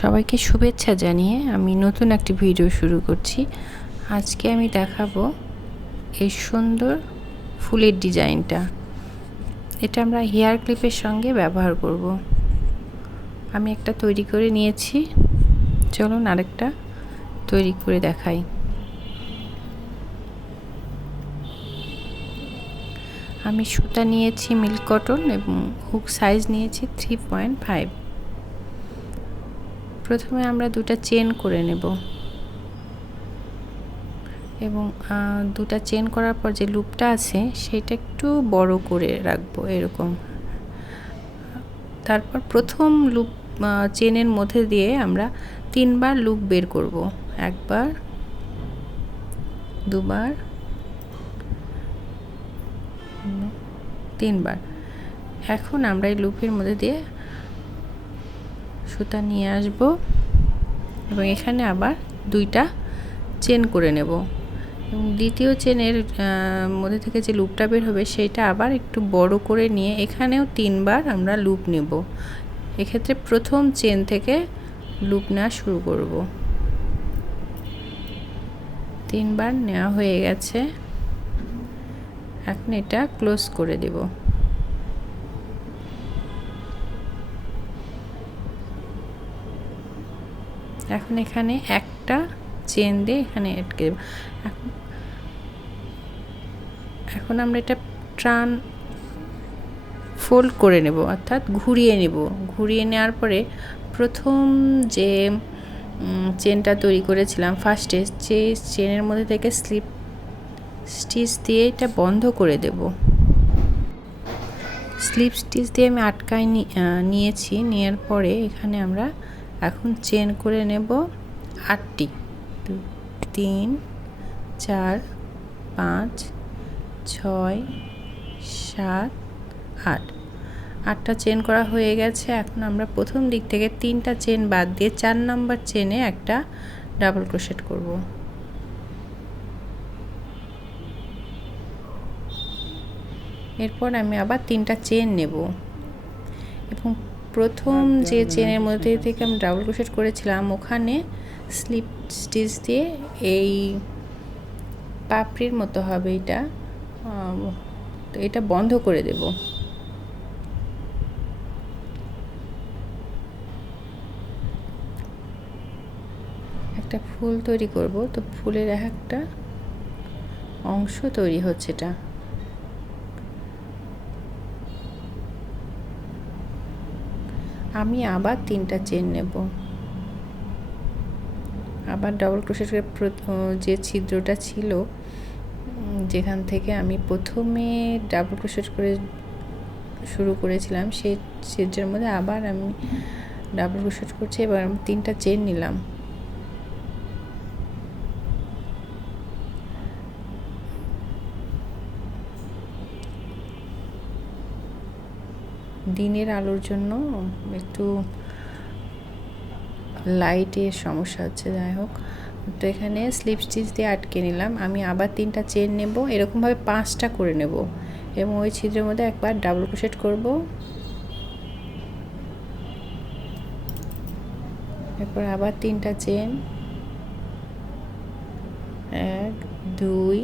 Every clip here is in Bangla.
সবাইকে শুভেচ্ছা জানিয়ে আমি নতুন একটি ভিডিও শুরু করছি। আজকে আমি দেখাবো এই সুন্দর ফুলের ডিজাইনটা। এটা আমরা হেয়ার ক্লিপের সঙ্গে ব্যবহার করব। আমি একটা তৈরি করে নিয়েছি, চলুন আরেকটা তৈরি করে দেখাই। আমি সুতা নিয়েছি মিল্ক কটন এবং হুক সাইজ নিয়েছি 3.5। প্রথমে আমরা দুটা চেন করে নেব এবং দুটা চেন করার পর যে লুপটা আছে সেটা একটু বড় করে রাখবো এরকম। তারপর প্রথম লুপ চেনের মধ্যে দিয়ে আমরা 3বার লুপ বের করব, একবার, দুবার, 3বার। এখন আমরা এই লুপের মধ্যে দিয়ে সুতা নিয়ে আসব এবং এখানে আবার দুইটা চেন করে নেব এবং দ্বিতীয় চেনের মধ্যে থেকে যে লুপটা বের হবে সেটা আবার একটু বড় করে নিয়ে এখানেও 3বার আমরা লুপ নেব। এক্ষেত্রে প্রথম চেন থেকে লুপ নেওয়া শুরু করব। 3বার নেওয়া হয়ে গেছে, এখন এটা ক্লোজ করে দেব। এখন এখানে একটা চেন দিয়ে এখানে আটকে দেব। এখন আমরা এটা ফোল্ড করে নেব, অর্থাৎ ঘুরিয়ে নেব। ঘুরিয়ে নেওয়ার পরে প্রথম যে চেনটা তৈরি করেছিলাম ফার্স্টে, সেই চেনের মধ্যে থেকে স্লিপ স্টিচ দিয়ে এটা বন্ধ করে দেব। স্লিপ স্টিচ দিয়ে আমি আটকায় নিয়েছি। নেওয়ার পরে এখানে আমরা এখন চেন করে নেব 8টি। 3, 4, 5, 6, 7, 8। 8টা চেন করা হয়ে গেছে। এখন আমরা প্রথম দিক থেকে 3টা চেন বাদ দিয়ে 4 নম্বর চেনে একটা ডাবল ক্রোশেট করব। এরপর আমি আবার 3টা চেন নেব এবং প্রথম যে চেনের মধ্যে থেকে আমি ডাবল ক্রোশেট করেছিলাম ওখানে স্লিপ স্টিচ দিয়ে এই পাপড়ির মতো হবে এটা, তো এটা বন্ধ করে দেব। একটা ফুল তৈরি করব, তো ফুলের একটা অংশ তৈরি হচ্ছে এটা। আমি আবার 3টা চেন নেব, আবার ডাবল ক্রোশেট করে যে ছিদ্রটা ছিল যেখান থেকে আমি প্রথমে ডাবল ক্রোশেট করে শুরু করেছিলাম সেই ছিদ্রের মধ্যে আবার আমি ডাবল ক্রোশেট করছি। এবার আমি 3টা চেন নিলাম। দিনের আলোর জন্য একটু লাইটের সমস্যা হচ্ছে, যাই হোক। তো এখানে স্লিপ স্টিচ দিয়ে আটকে নিলাম। আমি আবার 3টা চেন নেব, এরকমভাবে 5টা করে নেব এবং ওই ছিদ্রের মধ্যে একবার ডাবল ক্রোশেট করব। এরপর আবার 3টা চেন, 1, 2,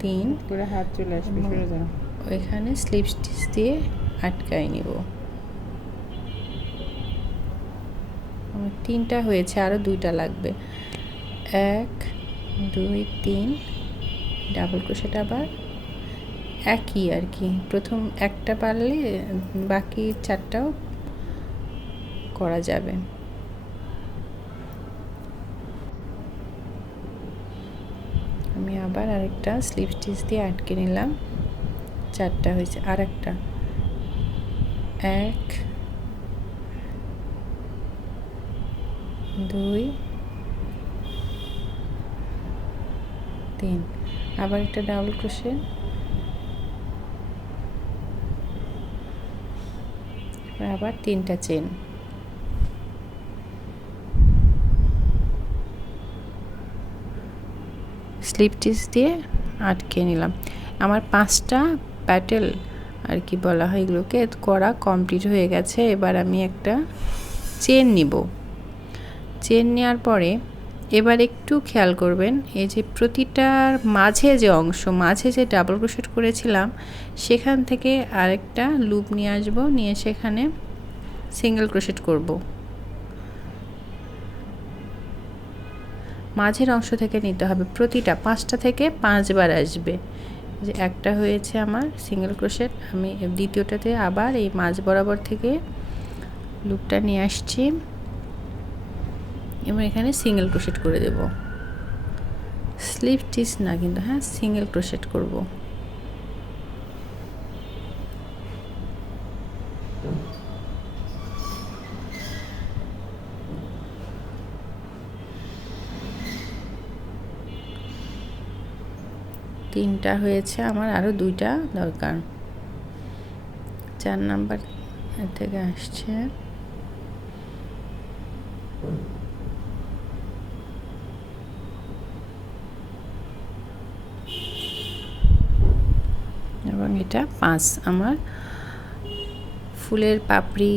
3, পুরো হাত চলে আসবে, সরে যাও। ওইখানে স্লিপ স্টিচ দিয়ে আটকাই নিব। 3টা হয়েছে, আরও 2টা লাগবে। 1, 2, 3 ডাবল ক্রোশেট, আবার একই আর কি। প্রথম একটা পারলে বাকি 4টাও করা যাবে। আমি আবার আরেকটা স্লিপ স্টিচ দিয়ে আটকে নিলাম। 4টা হয়েছে, আর একটা 1, 2, 3 আবার একটা ডাবল ক্রোশেট, আবার 3টা চেন। স্লিপ স্টিচ দিয়ে আটকে নিলাম। আমার 5টা প্যাটেল আর কি বলা হয়, এগুলোকে করা কমপ্লিট হয়ে গেছে। এবার আমি একটা চেন নিব চেন নেওয়ার পরে এবার একটু খেয়াল করবেন, এই যে প্রতিটার মাঝে যে অংশ, মাঝে যে ডাবল ক্রোশেট করেছিলাম সেখান থেকে আরেকটা লুপ নিয়ে আসব, নিয়ে সেখানে সিঙ্গেল ক্রোশেট করব। মাঝের অংশ থেকে নিতে হবে, প্রতিটা 5টা থেকে 5 বার আসবে। যে একটা হয়েছে আমার সিঙ্গেল ক্রোশেট, আমি দ্বিতীয়টাতে আবার এই মাঝ বরাবর থেকে লুপটা নিয়ে আসছি, এবার এখানে সিঙ্গেল ক্রোশেট করে দেব। স্লিপ স্টিচ না কিন্তু, হ্যাঁ সিঙ্গেল ক্রোশেট করব। তিনটা হয়েছে আমার, আরও 2টা দরকার। 4 নাম্বার থেকে আসছে, এবং এটা 5। আমার ফুলের পাপড়ি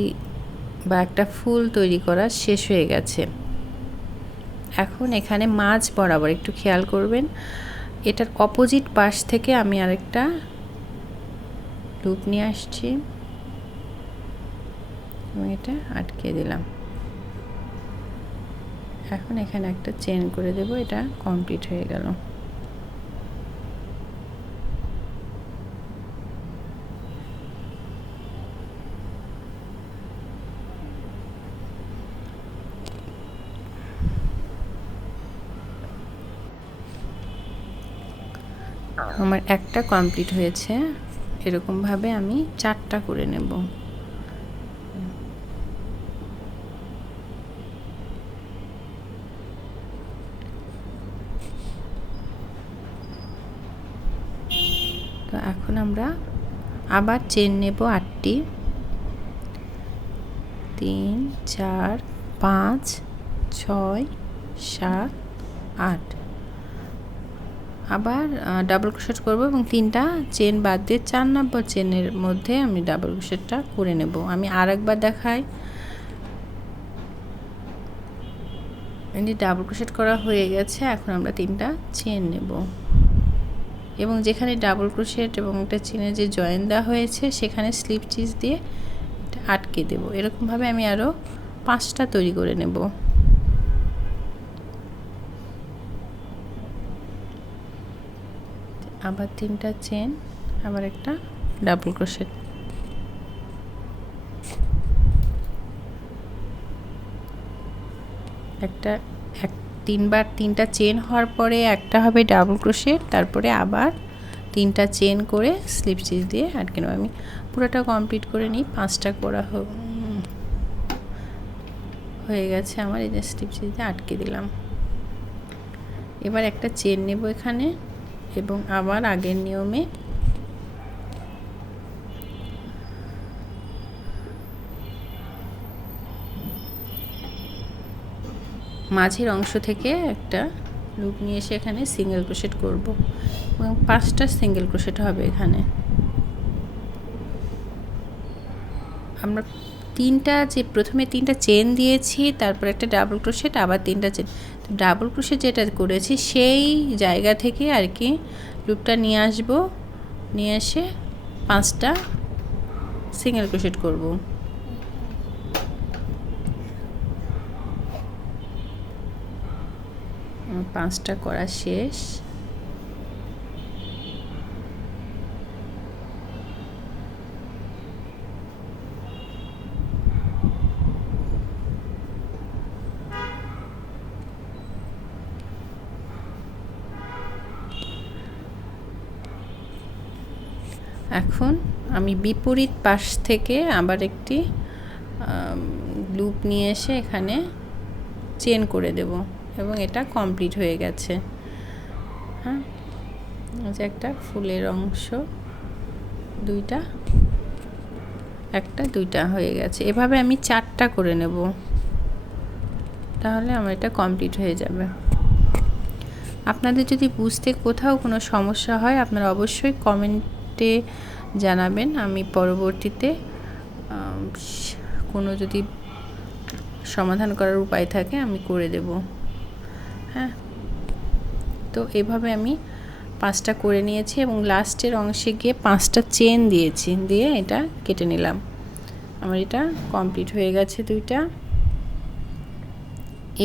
বা একটা ফুল তৈরি করা শেষ হয়ে গেছে। এখন এখানে মাঝ বরাবর একটু খেয়াল করবেন, এটার অপোজিট পাশ থেকে আমি আরেকটা লুপ নিয়ে আসছি এবং এটা আটকে দিলাম। এখন এখানে একটা চেন করে দেব, এটা কমপ্লিট হয়ে গেল। আমার একটা কমপ্লিট হয়েছে, এরকমভাবে আমি 4টা করে নেব। তো এখন আমরা আবার চেন নেব 8টি, 3 4 5 6 7 8। আবার ডাবল ক্রোশেট করব এবং 3টা চেন বাদ দিয়ে 4 নম্বর চেনের মধ্যে আমি ডাবল ক্রোশেটটা করে নেব। আমি আরেকবার দেখাই, এই ডাবল ক্রোশেট করা হয়ে গেছে। এখন আমরা 3টা চেন নেব এবং যেখানে ডাবল ক্রোশেট এবং একটা চেনের যে জয়েন দেওয়া হয়েছে সেখানে স্লিপ স্টিচ দিয়ে এটা আটকে দেব। এরকমভাবে আমি আরও 5টা তৈরি করে নেব। আবার 3টা চেন, আবার একটা ডাবল ক্রোশেট। একটা 3বার 3টা চেন হওয়ার পরে একটা হবে ডাবল ক্রোশেট, তারপরে আবার 3টা চেন করে স্লিপ স্টিচ দিয়ে আটকে নেব। আমি পুরোটা কমপ্লিট করে নিই, 5টা করা হয়ে গেছে আমার। এই যে স্লিপ স্টিচ দিয়ে আটকে দিলাম। এবার একটা চেন নেব এখানে এবং আবার আগের নিয়মে মাঝের অংশ থেকে একটা লুপ নিয়ে এসে এখানে সিঙ্গেল ক্রোশেট করব এবং 5টা সিঙ্গেল ক্রোশেট হবে এখানে। আমরা 3টা যে প্রথমে 3টা চেন দিয়েছি, তারপর একটা ডাবল ক্রোশেট, আবার 3টা চেন। তো ডাবল ক্রোশেট যেটা করেছি সেই জায়গা থেকে আর কি লুপটা নিয়ে আসব, নিয়ে এসে 5টা সিঙ্গেল ক্রোশেট করব। আমার 5টা করা শেষ। এখন আমি বিপরীত পাশ থেকে আবার একটি লুপ নিয়ে এসে এখানে চেন করে দেব এবং এটা কমপ্লিট হয়ে গেছে। হ্যাঁ, যে একটা ফুলের অংশ, 2টা, একটা 2টা হয়ে গেছে। এভাবে আমি 4টা করে নেব, তাহলে আমার এটা কমপ্লিট হয়ে যাবে। আপনাদের যদি বুঝতে কোথাও কোনো সমস্যা হয় আপনারা অবশ্যই কমেন্টে জানাবেন। আমি পরবর্তীতে কোনো যদি সমাধান করার উপায় থাকে আমি করে দেব। হ্যাঁ, তো এভাবে আমি 5টা করে নিয়েছি এবং লাস্টের অংশে গিয়ে 5টা চেন দিয়েছি, দিয়ে এটা কেটে নিলাম। আমার এটা কমপ্লিট হয়ে গেছে 2টা।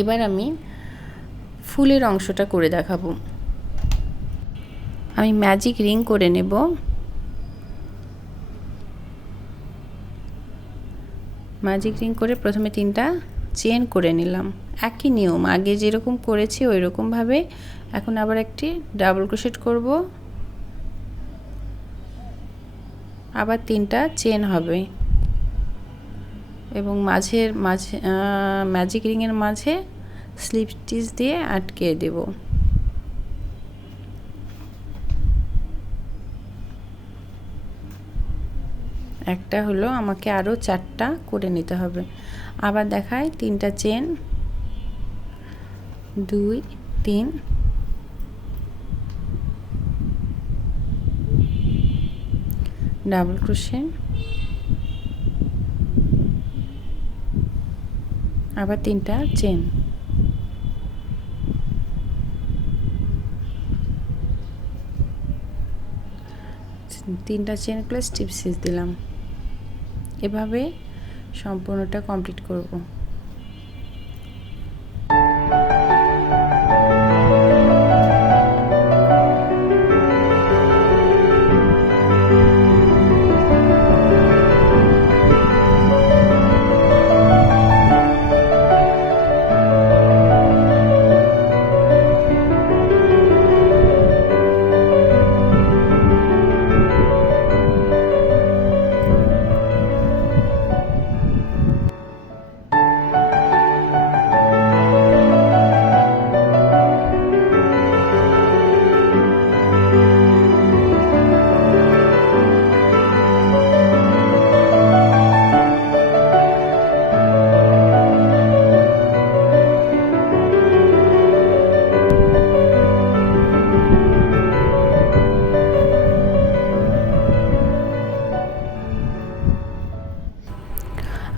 এবার আমি ফুলের অংশটা করে দেখাবো। আমি ম্যাজিক রিং করে নেব। ম্যাজিক রিং করে প্রথমে 3টা চেন করে নিলাম, একই নিয়ম, আগে যেরকম করেছি ওই রকমভাবে। এখন আবার একটি ডাবল ক্রোশেট করব, আবার 3টা চেন হবে এবং মাঝে ম্যাজিক রিংয়ের মাঝে স্লিপ স্টিচ দিয়ে আটকে দেব। একটা হলো, আমাকে আরও 4টা করে নিতে হবে। আবার দেখায় 3টা চেন, 2 3, ডাবল ক্রোশেট, আবার 3টা চেন, চেন করে স্টিপ স্টিচ দিলাম। এভাবে সম্পূর্ণটা কমপ্লিট করব।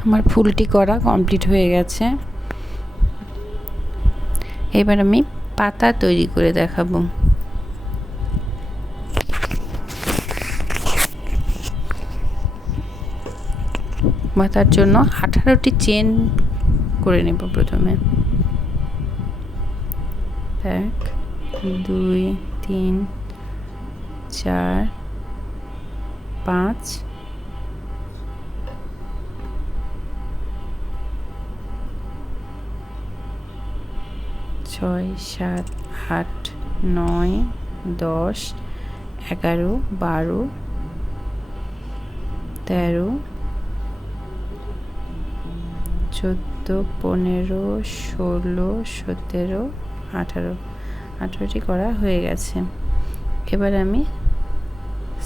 আমার ফুলটি করা কমপ্লিট হয়ে গেছে। এবার আমি পাতা তৈরি করে দেখাবো। পাতার জন্য 18টি চেন করে নেব প্রথমে। 1 2 3 4 5 6 7 8 9 10 11 12 13 14 15 16 17 18, 18টি করা হয়ে গেছে। এবার আমি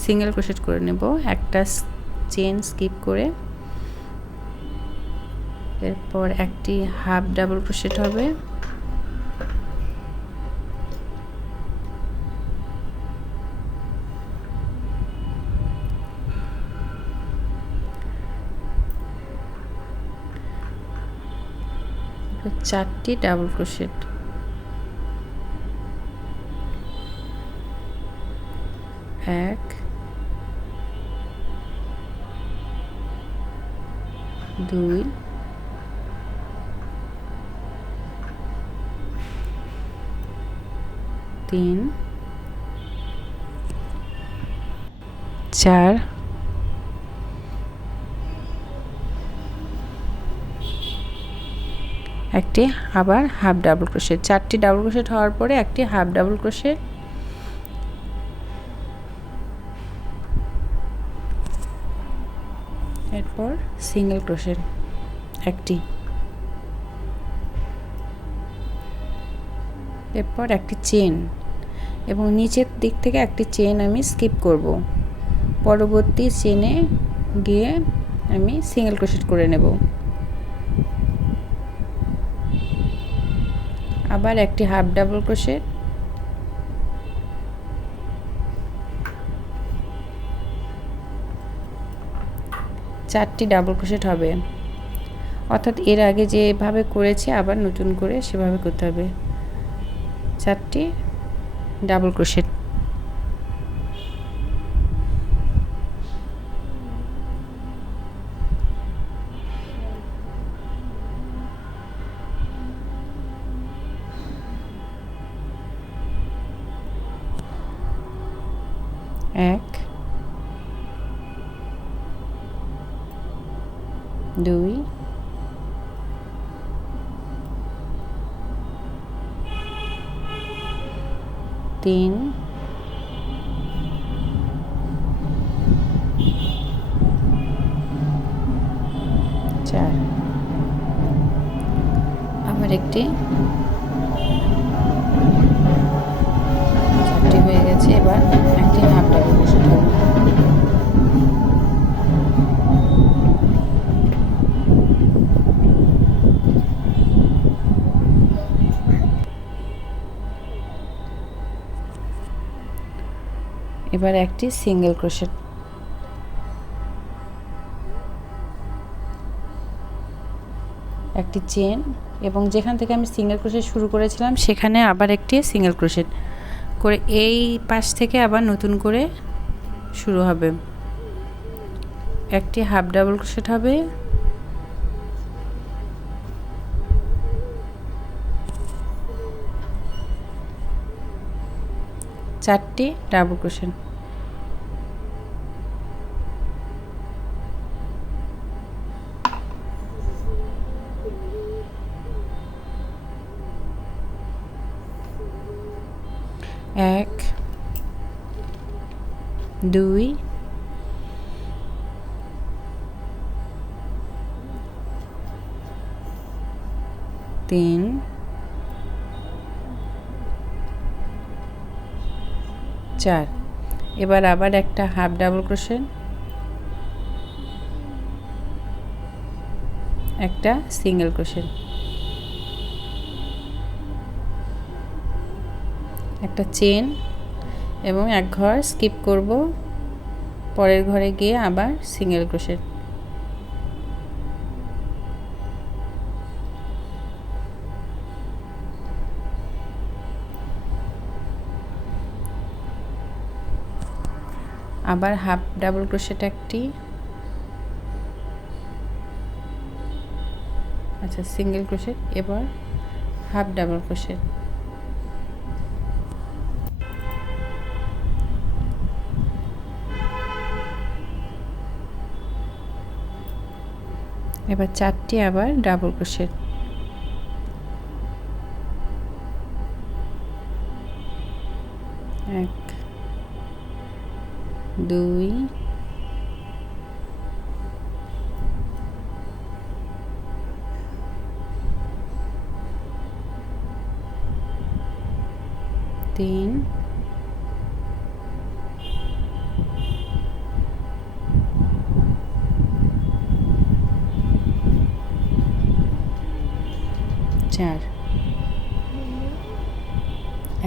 সিঙ্গেল ক্রোশেট করে নেব, একটা চেন স্কিপ করে। এরপর একটি হাফ ডাবল ক্রোশেট হবে, চারটি ডাবল ক্রোশেট, 1 2 3 4 একটি আবার হাফ ডাবল ক্রোশেট। 4টি ডাবল ক্রোশেট হওয়ার পরে একটি হাফ ডাবল ক্রোশেট, এরপর সিঙ্গেল ক্রোশেট একটি, এরপর একটি চেন এবং নিচের দিক থেকে একটি চেন আমি স্কিপ করব। পরবর্তী চেনে গিয়ে আমি সিঙ্গেল ক্রোশেট করে নেব। আবার একটি হাফ ডাবল ক্রোশেট, চারটি ডাবল ক্রোশেট হবে। অর্থাৎ এর আগে যেভাবে করেছি আবার নতুন করে সেভাবে করতে হবে। 4টি ডাবল ক্রোশেট। এক, দুই, তিন, চার। আবার একটি, 4টি হয়ে গেছে। এবার একটি হাফ ডাবল ক্রোশেট হবে। এবার একটি সিঙ্গেল ক্রোশেট। একটি চেন এবং যেখান থেকে আমি সিঙ্গেল ক্রোশেট শুরু করেছিলাম সেখানে আবার একটি সিঙ্গেল ক্রোশেট করে এই পাশ থেকে আবার নতুন করে শুরু হবে। একটি হাফ ডাবল ক্রোশেট হবে, চারটি ডাবল ক্রোশেট। এক, দুই, তিন, চার। এবার আবার একটা হাফ ডাবল ক্রোশেট, একটা সিঙ্গেল ক্রোশেট, একটা চেন এবং এক ঘর স্কিপ করব, পরের ঘরে গিয়ে আবার সিঙ্গেল ক্রোশেট। আবার হাফ ডাবল ক্রোশেট একটি, আচ্ছা সিঙ্গেল ক্রোশেট, এবার হাফ ডাবল ক্রোশেট। এবার 4টি আবার ডাবল ক্রোশেট। এক, দুই, তিন, চার।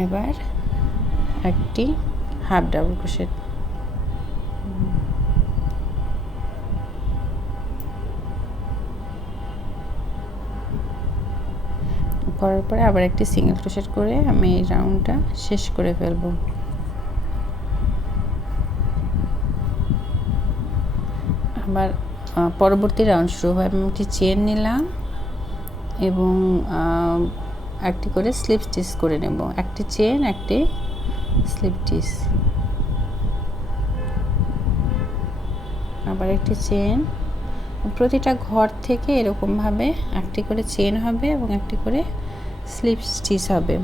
এবার একটি হাফ ডাবল ক্রোশেট। করার পরে আবার একটি সিঙ্গেল ক্রোশেট করে আমি এই রাউন্ডটা শেষ করে ফেলব। আবার পরবর্তী রাউন্ড শুরু হয়। আমি একটি চেন নিলাম এবং একটি করে স্লিপ স্টিচ করে নেব। একটি চেন, একটি স্লিপ স্টিচ, আবার একটি চেন। প্রতিটা ঘর থেকে এরকমভাবে একটি করে চেন হবে এবং একটি করে স্লিপ স্টিচ হবে।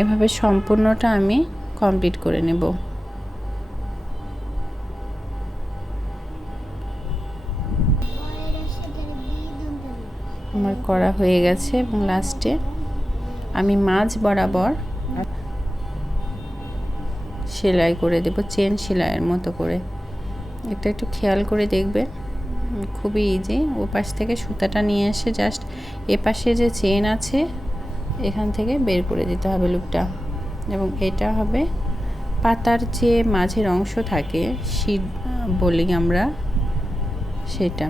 এভাবে সম্পূর্ণটা আমি কমপ্লিট করে নেব। আমার করা হয়ে গেছে এবং লাস্টে আমি মাঝ বরাবর সেলাই করে দেব, চেন সেলাইয়ের মতো করে। এটা একটু খেয়াল করে দেখবেন। খুবই ইজি। ও পাশ থেকে সুতাটা নিয়ে এসে জাস্ট এ পাশে যে চেন আছে এখান থেকে বের করে দিতে হবে লুপটা, এবং এটা হবে পাতার যে মাঝের অংশ থাকে শীট বলি আমরা, সেটা।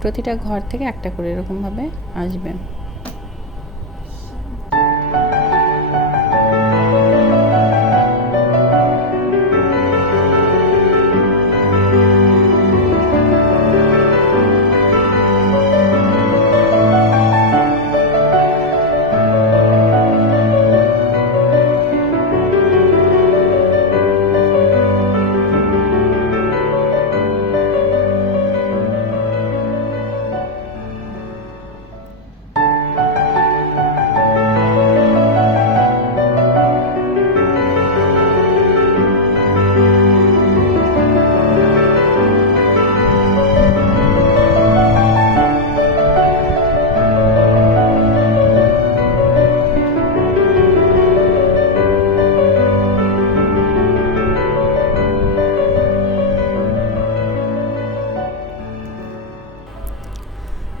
প্রতিটা ঘর থেকে একটা করে এরকমভাবে আসবে।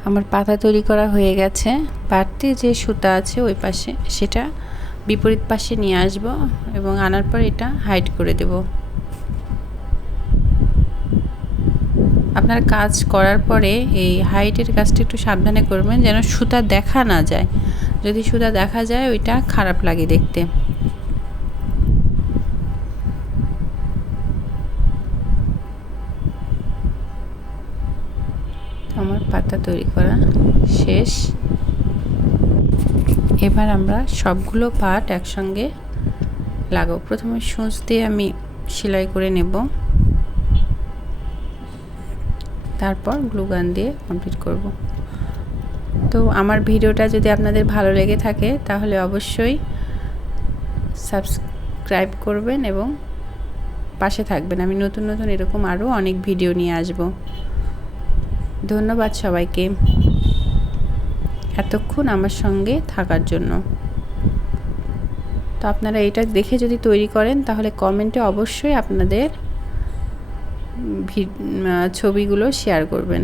আমার পাতা তৈরি করা হয়ে গেছে। বাড়তি যে সুতা আছে ওই পাশে সেটা বিপরীত পাশে নিয়ে আসব এবং আনার পর এটা হাইড করে দেব। আপনার কাজ করার পরে এই হাইটের কাজটা একটু সাবধানে করবেন যেন সুতা দেখা না যায়। যদি সুতা দেখা যায় ওইটা খারাপ লাগে দেখতে। আমার পাতা তৈরি করা শেষ। এবার আমরা সবগুলো পার্ট একসঙ্গে লাগাবো। প্রথমে সূচ দিয়ে আমি সেলাই করে নেব, তারপর গ্লু গান দিয়ে কমপ্লিট করব। তো আমার ভিডিওটা যদি আপনাদের ভালো লেগে থাকে তাহলে অবশ্যই সাবস্ক্রাইব করবেন এবং পাশে থাকবেন। আমি নতুন নতুন এরকম আরও অনেক ভিডিও নিয়ে আসব। ধন্যবাদ সবাইকে এতক্ষণ আমার সঙ্গে থাকার জন্য। তো আপনারা এটা দেখে যদি তৈরি করেন তাহলে কমেন্টে অবশ্যই আপনাদের ছবিগুলো শেয়ার করবেন।